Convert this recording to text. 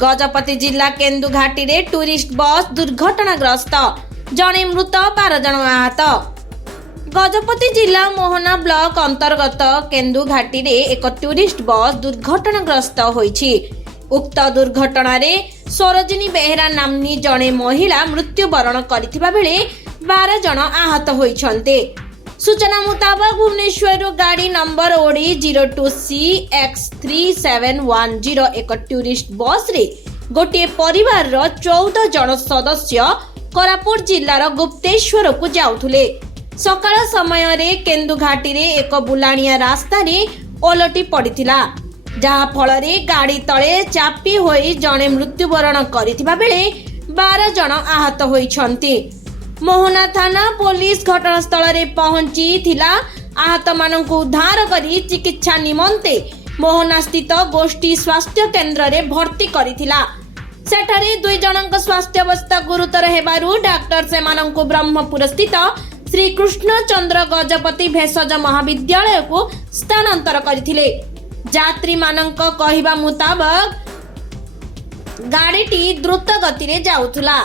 गजपति जिला केन्दुघाटी रे tourist bus दुर्घटनाग्रस्त जणे मृत 12 जन आहत। गजपति जिला मोहना ब्लॉक अंतर्गत केन्दुघाटी रे एक टूरिस्ट बस दुर्घटनाग्रस्त होईछि। उक्त दुर्घटना रे सरोजिनी बेहेरा नामनी जणे महिला मृत्युवरण करथिबा बेले 12 जन आहत होईछन्ते। सूचना मुताबक भुवनेश्वर गाड़ी नंबर ओडी 02CX3710 एक टूरिस्ट बस रे गोटे परिवार रो 14 जन सदस्य कोरापुट जिल्लार गुप्तेश्वर को जाउथुले। सकाळ समय रे केन्दुघाटी रे एक बुलाणिया रास्ता रे ओलटी पड़िथिला, जहा फल रे गाड़ी तळे चापी होई जणे मृत्युवरण करथिबा बेले 12 जन आहत होईछन्ते। मोहना थाना पुलिस घटनास्थल रे पहुंची थिला। आहत मानक उद्धार करी चिकित्सा निमंते मोहना स्थित गोष्ठी स्वास्थ्य केन्द्र रे भर्ती करिथिला। सेठारे 2 जनक स्वास्थ्य अवस्था गुरुतर हेबारु डाक्टर सेमानंकु ब्रह्मपुर स्थित श्री कृष्ण चंद्र गजपति भेषज महाविद्यालय को स्थानांतर करथिले। यात्री मानक कहिबा मुताबक गाड़ीटी द्रुत गति रे जाउथुला।